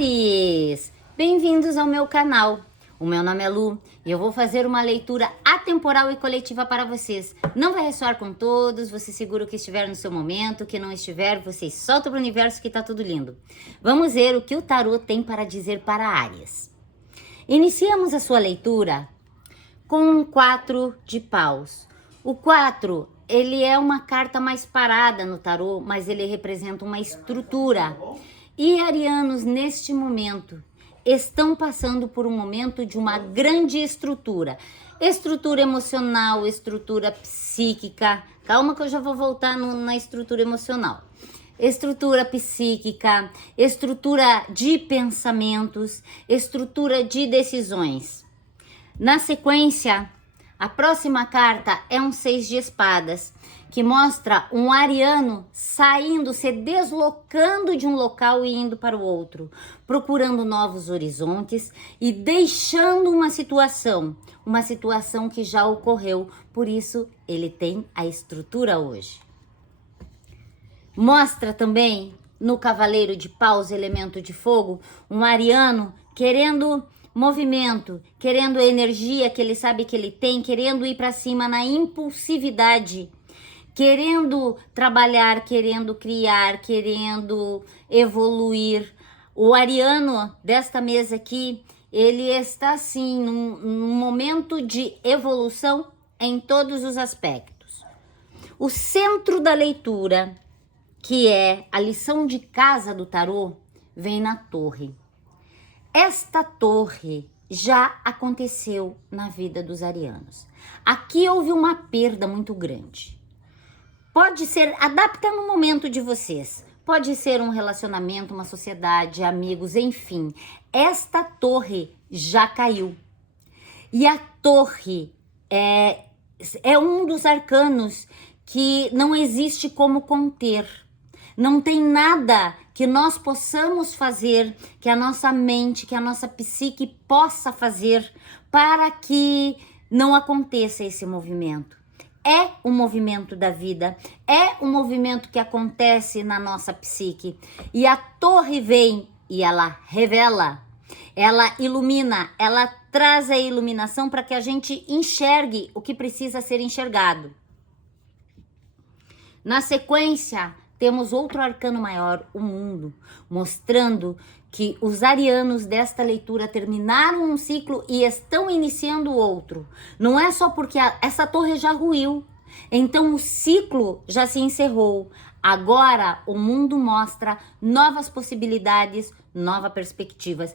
Ares! Bem-vindos ao meu canal. O meu nome é Lu e eu vou fazer uma leitura atemporal e coletiva para vocês. Não vai ressoar com todos, você segura o que estiver no seu momento, o que não estiver, vocês soltam para o universo que tá tudo lindo. Vamos ver o que o tarô tem para dizer para Ares. Iniciamos a sua leitura com um 4 de paus. O 4, ele é uma carta mais parada no tarô, mas ele representa uma estrutura. E arianos, neste momento, estão passando por um momento de uma grande estrutura. Estrutura emocional, estrutura psíquica. Calma que eu já vou voltar na estrutura emocional. Estrutura psíquica, estrutura de pensamentos, estrutura de decisões. Na sequência, a próxima carta é um 6 de espadas, que mostra um ariano saindo, se deslocando de um local e indo para o outro, procurando novos horizontes e deixando uma situação que já ocorreu, por isso ele tem a estrutura hoje. Mostra também no Cavaleiro de Paus, elemento de fogo, um ariano querendo movimento, querendo energia que ele sabe que ele tem, querendo ir para cima na impulsividade, querendo trabalhar, querendo criar, querendo evoluir. O ariano desta mesa aqui, ele está assim num momento de evolução em todos os aspectos. O centro da leitura, que é a lição de casa do tarô, vem na torre. Esta torre já aconteceu na vida dos arianos. Aqui houve uma perda muito grande. Pode ser, adapta no momento de vocês. Pode ser um relacionamento, uma sociedade, amigos, enfim. Esta torre já caiu. E a torre é um dos arcanos que não existe como conter. Não tem nada que nós possamos fazer, que a nossa mente, que a nossa psique possa fazer para que não aconteça esse movimento. É um movimento da vida, é um movimento que acontece na nossa psique. E a torre vem e ela revela, ela ilumina, ela traz a iluminação para que a gente enxergue o que precisa ser enxergado. Na sequência, temos outro arcano maior, o mundo, mostrando que os arianos desta leitura terminaram um ciclo e estão iniciando outro. Não é só porque essa torre já ruiu, então o ciclo já se encerrou. Agora o mundo mostra novas possibilidades, novas perspectivas.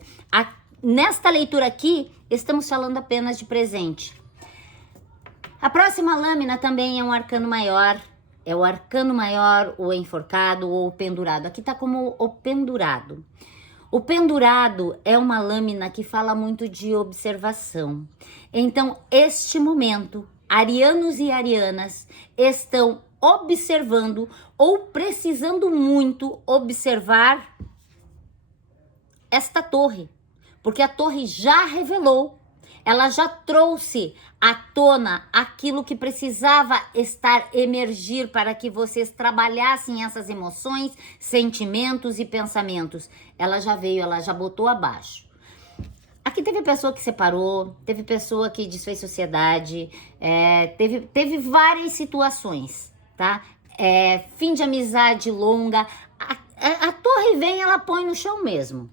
Nesta leitura aqui, estamos falando apenas de presente. A próxima lâmina também é um arcano maior. É o arcano maior, o enforcado ou o pendurado. Aqui tá como o pendurado. O pendurado é uma lâmina que fala muito de observação. Então, este momento, arianos e arianas estão observando ou precisando muito observar esta torre. Porque a torre já revelou, ela já trouxe à tona aquilo que precisava emergir para que vocês trabalhassem essas emoções, sentimentos e pensamentos. Ela já veio, ela já botou abaixo. Aqui teve pessoa que separou, teve pessoa que desfez sociedade, teve várias situações, tá? Fim de amizade longa. A torre vem, ela põe no chão mesmo.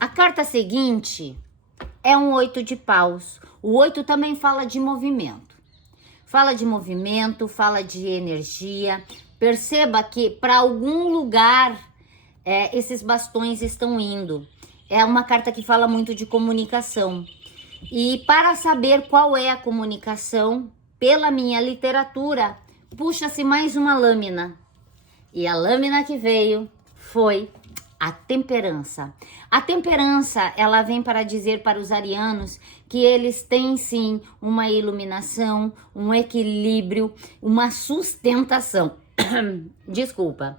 A carta seguinte é um 8 de paus. O 8 também fala de movimento. Fala de movimento, fala de energia. Perceba que para algum lugar esses bastões estão indo. É uma carta que fala muito de comunicação. E para saber qual é a comunicação, pela minha literatura, puxa-se mais uma lâmina. E a lâmina que veio foi a temperança. A temperança, ela vem para dizer para os arianos que eles têm sim uma iluminação, um equilíbrio, uma sustentação. Desculpa.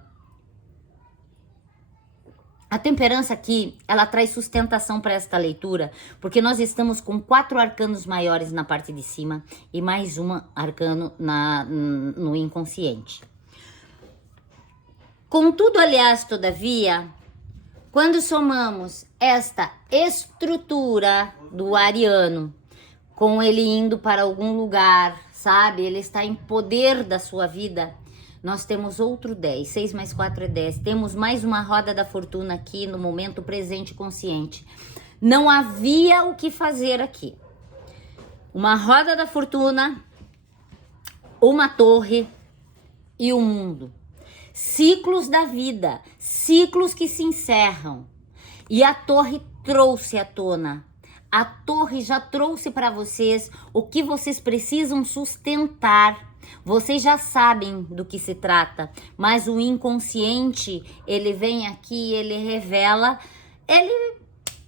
A temperança aqui, ela traz sustentação para esta leitura, porque nós estamos com 4 arcanos maiores na parte de cima e mais um arcano no inconsciente. Contudo, aliás, todavia, Quando somamos esta estrutura do ariano, com ele indo para algum lugar, sabe? Ele está em poder da sua vida. Nós temos outro 10, 6 mais 4 é 10. Temos mais uma roda da fortuna aqui no momento presente consciente. Não havia o que fazer aqui. Uma roda da fortuna, uma torre e o mundo. Ciclos da vida, ciclos que se encerram. E a torre trouxe à tona. A torre já trouxe para vocês o que vocês precisam sustentar. Vocês já sabem do que se trata, mas o inconsciente, ele vem aqui, ele revela, ele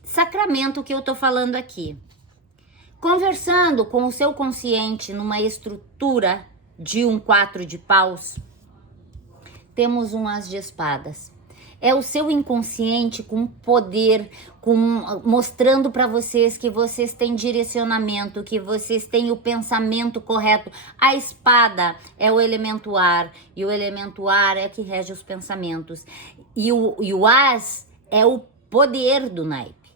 sacramenta o que eu tô falando aqui. Conversando com o seu consciente numa estrutura de um 4 de paus, temos um as de espadas. É o seu inconsciente com poder, mostrando para vocês que vocês têm direcionamento, que vocês têm o pensamento correto. A espada é o elemento ar, e o elemento ar é que rege os pensamentos. E o as é o poder do naipe.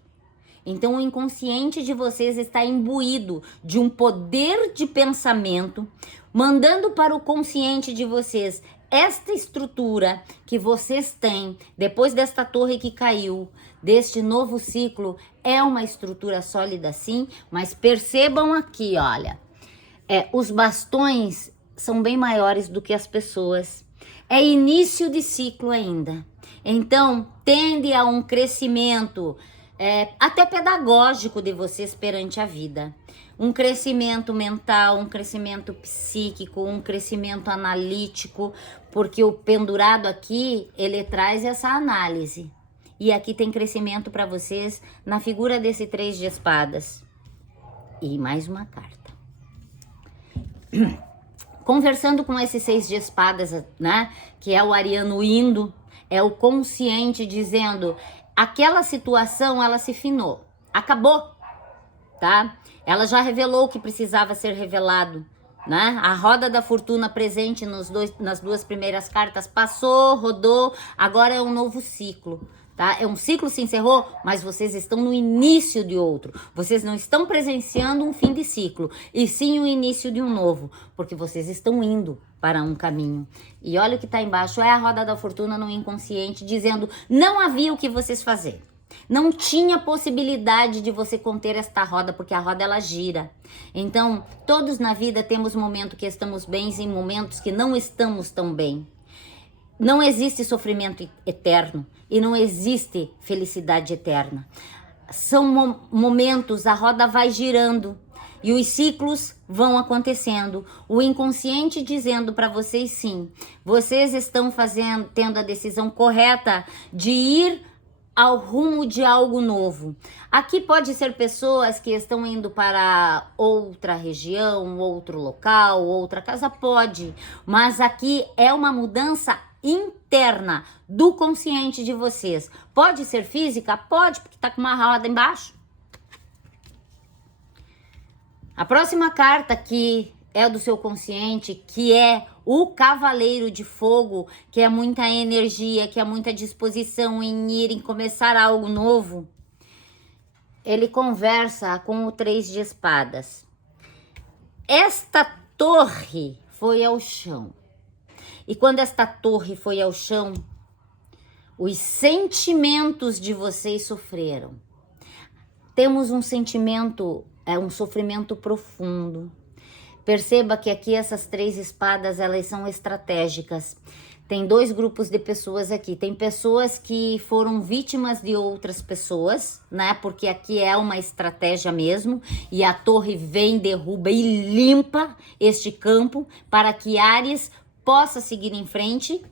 Então o inconsciente de vocês está imbuído de um poder de pensamento, mandando para o consciente de vocês esta estrutura que vocês têm depois desta torre que caiu, deste novo ciclo, é uma estrutura sólida sim, mas percebam aqui, olha, os bastões são bem maiores do que as pessoas. É início de ciclo ainda. Então, tende a um crescimento até pedagógico de vocês perante a vida. Um crescimento mental, um crescimento psíquico, um crescimento analítico, porque o pendurado aqui, ele traz essa análise. E aqui tem crescimento para vocês na figura desse 3 de espadas. E mais uma carta. Conversando com esse 6 de espadas, né? Que é o ariano indo, é o consciente dizendo, aquela situação, ela se finou, acabou, tá? Ela já revelou o que precisava ser revelado, né? A roda da fortuna presente nas duas primeiras cartas passou, rodou, agora é um novo ciclo, tá? É um ciclo se encerrou, mas vocês estão no início de outro. Vocês não estão presenciando um fim de ciclo, e sim o início de um novo, porque vocês estão indo para um caminho. E olha o que está embaixo, é a roda da fortuna no inconsciente, dizendo, não havia o que vocês fazerem. Não tinha possibilidade de você conter esta roda, porque a roda ela gira. Então, todos na vida temos momentos que estamos bem e momentos que não estamos tão bem. Não existe sofrimento eterno e não existe felicidade eterna. São momentos, a roda vai girando e os ciclos vão acontecendo. O inconsciente dizendo para vocês sim, vocês estão tendo a decisão correta de ir ao rumo de algo novo. Aqui pode ser pessoas que estão indo para outra região, outro local, outra casa, pode. Mas aqui é uma mudança interna do consciente de vocês. Pode ser física? Pode, porque tá com uma roda embaixo. A próxima carta que é do seu consciente, que é o Cavaleiro de Fogo, que é muita energia, que é muita disposição em ir, em começar algo novo. Ele conversa com o 3 de espadas. Esta torre foi ao chão. E quando esta torre foi ao chão, os sentimentos de vocês sofreram. Temos um sentimento, um sofrimento profundo. Perceba que aqui essas 3 espadas, elas são estratégicas. Tem 2 grupos de pessoas aqui. Tem pessoas que foram vítimas de outras pessoas, né? Porque aqui é uma estratégia mesmo. E a torre vem, derruba e limpa este campo para que Áries possa seguir em frente.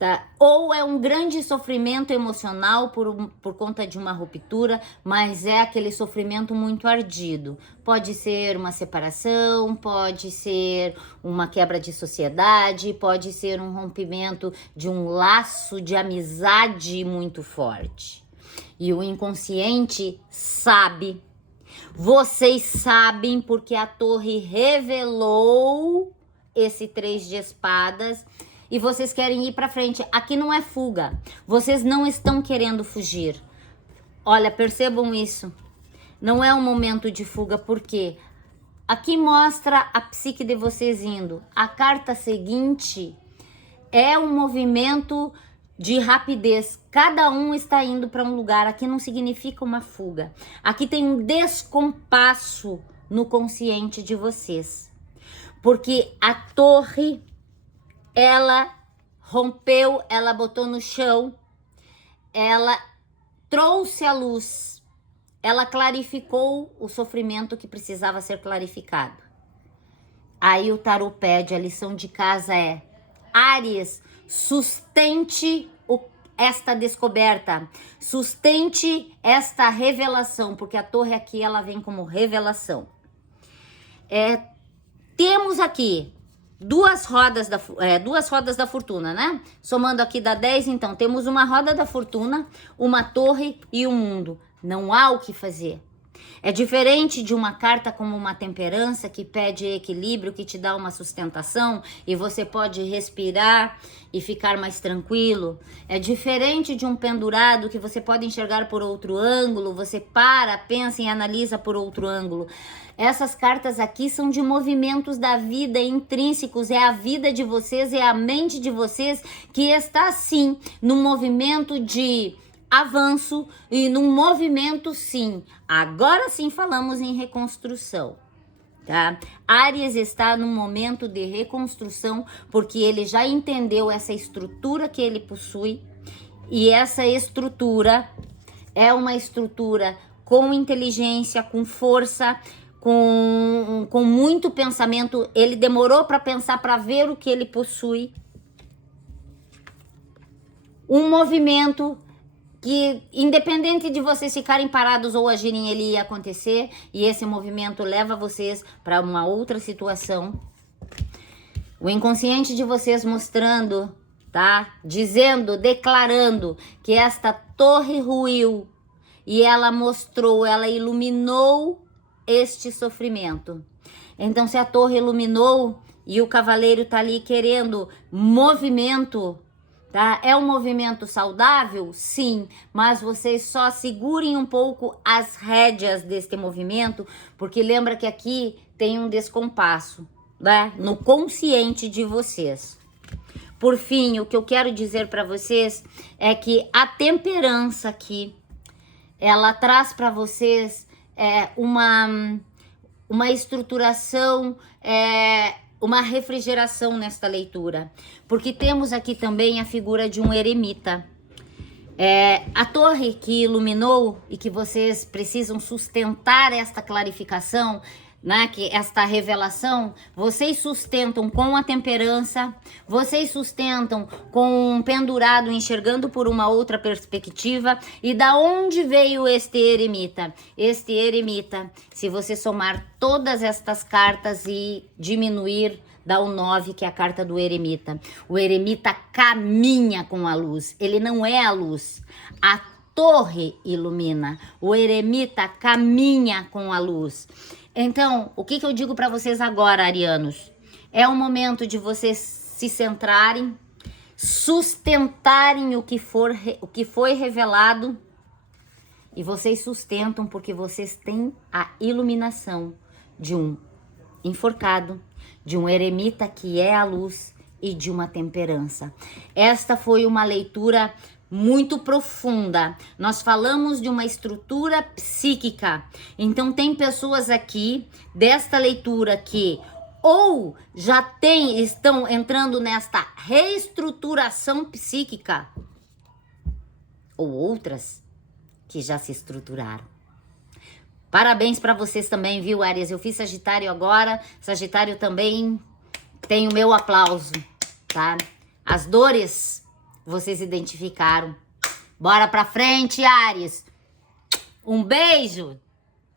Tá? Ou é um grande sofrimento emocional por conta de uma ruptura, mas é aquele sofrimento muito ardido. Pode ser uma separação, pode ser uma quebra de sociedade, pode ser um rompimento de um laço de amizade muito forte. E o inconsciente sabe. Vocês sabem porque a torre revelou esse 3 de espadas. e vocês querem ir para frente. Aqui não é fuga. Vocês não estão querendo fugir. Olha, percebam isso. Não é um momento de fuga, porque aqui mostra a psique de vocês indo. A carta seguinte é um movimento de rapidez. Cada um está indo para um lugar. Aqui não significa uma fuga. Aqui tem um descompasso no consciente de vocês. Porque a torre, ela rompeu, ela botou no chão, ela trouxe a luz, ela clarificou o sofrimento que precisava ser clarificado. Aí o tarô pede, a lição de casa é: Áries, sustente esta descoberta, sustente esta revelação, porque a torre aqui ela vem como revelação. Temos aqui duas rodas da fortuna, né? Somando aqui dá 10, então temos uma roda da fortuna, uma torre e um mundo. Não há o que fazer. É diferente de uma carta como uma temperança, que pede equilíbrio, que te dá uma sustentação e você pode respirar e ficar mais tranquilo. É diferente de um pendurado, que você pode enxergar por outro ângulo, você para, pensa e analisa por outro ângulo. Essas cartas aqui são de movimentos da vida intrínsecos, é a vida de vocês, é a mente de vocês que está sim num movimento de avanço e num movimento sim. Agora sim falamos em reconstrução, tá? Áries está num momento de reconstrução porque ele já entendeu essa estrutura que ele possui, e essa estrutura é uma estrutura com inteligência, com força, com muito pensamento. Ele demorou para pensar, para ver o que ele possui. Um movimento que, independente de vocês ficarem parados ou agirem, ele ia acontecer, e esse movimento leva vocês para uma outra situação. O inconsciente de vocês mostrando, tá? Dizendo, declarando que esta torre ruiu, e ela mostrou, ela iluminou este sofrimento. Então, se a torre iluminou e o cavaleiro tá ali querendo movimento, tá? É um movimento saudável? Sim, mas vocês só segurem um pouco as rédeas deste movimento, porque lembra que aqui tem um descompasso, né? No consciente de vocês. Por fim, o que eu quero dizer para vocês é que a temperança aqui, ela traz para vocês uma estruturação, uma refrigeração nesta leitura, porque temos aqui também a figura de um eremita. A torre que iluminou e que vocês precisam sustentar esta clarificação, né, que esta revelação, vocês sustentam com a temperança, vocês sustentam com um pendurado enxergando por uma outra perspectiva. E da onde veio este eremita? Este eremita, se você somar todas estas cartas e diminuir, dá o 9, que é a carta do eremita. O eremita caminha com a luz, ele não é a luz. A torre ilumina, o eremita caminha com a luz. Então, o que eu digo para vocês agora, arianos? É o momento de vocês se centrarem, sustentarem o que foi revelado, e vocês sustentam porque vocês têm a iluminação de um enforcado, de um eremita que é a luz e de uma temperança. Esta foi uma leitura muito profunda. Nós falamos de uma estrutura psíquica. Então tem pessoas aqui desta leitura que ou já estão entrando nesta reestruturação psíquica, ou outras que já se estruturaram. Parabéns para vocês também, viu, Áries? Eu fiz Sagitário agora. Sagitário também tem o meu aplauso, tá? As dores vocês identificaram. Bora pra frente, Áries. Um beijo.